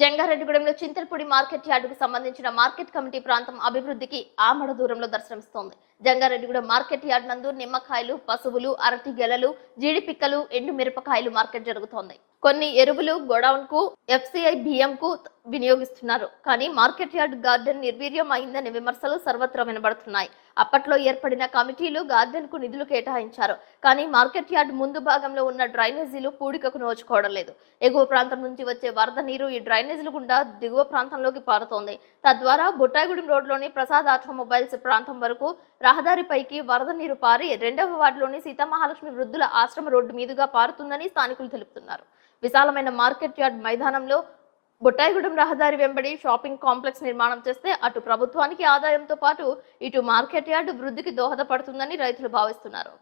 జంగారెడ్డిగూడెంలో Chintalapudi market యార్డుకు సంబంధించిన market committee ప్రాంతం అభివృద్ధికి ఆమడ దూరంలో దర్శనమిస్తోంది. జంగారెడ్డిగూడెం మార్కెట్ యార్డ్ నందు నిమ్మకాయలు, పసువులు, అరటి గెలలు, జీడిపిక్కలు, ఎండు మిరపకాయలు మార్కెట్ జరుగుతోంది. కొన్ని ఎరువులు గోడౌన్ కు, ఎఫ్సిఐ బియ్యం కు వినియోగిస్తున్నారు. కానీ మార్కెట్ యార్డ్ గార్డెన్ నిర్వీర్యం అయిందనే విమర్శలు సర్వత్రా వినబడుతున్నాయి. అప్పట్లో ఏర్పడిన కమిటీలు గార్డెన్ కు నిధులు కేటాయించారు. కానీ మార్కెట్ యార్డ్ ముందు భాగంలో ఉన్న డ్రైనేజీలు పూడికకు నోచుకోవడం లేదు. ఎగువ ప్రాంతం నుంచి వచ్చే వరద నీరు ఈ డ్రైనేజీల గుండా దిగువ ప్రాంతంలోకి పారుతోంది. తద్వారా బుట్టాయిగూడెం రోడ్లోని ప్రసాద్ ఆటోమొబైల్స్ ప్రాంతం వరకు రహదారిపైకి వరద నీరు పారి 2వ వార్డులోని సీతామహాలక్ష్మి వృద్ధుల ఆశ్రమ రోడ్డు మీదుగా పారుతుందని స్థానికులు తెలుపుతున్నారు. విశాలమైన మార్కెట్ యార్డ్ మైదానంలో బుట్టాయిగూడెం రహదారి వెంబడి షాపింగ్ కాంప్లెక్స్ నిర్మాణం చేస్తే అటు ప్రభుత్వానికి ఆదాయంతో పాటు ఇటు మార్కెట్ యార్డ్ వృద్ధికి దోహదపడుతుందని రైతులు భావిస్తున్నారు.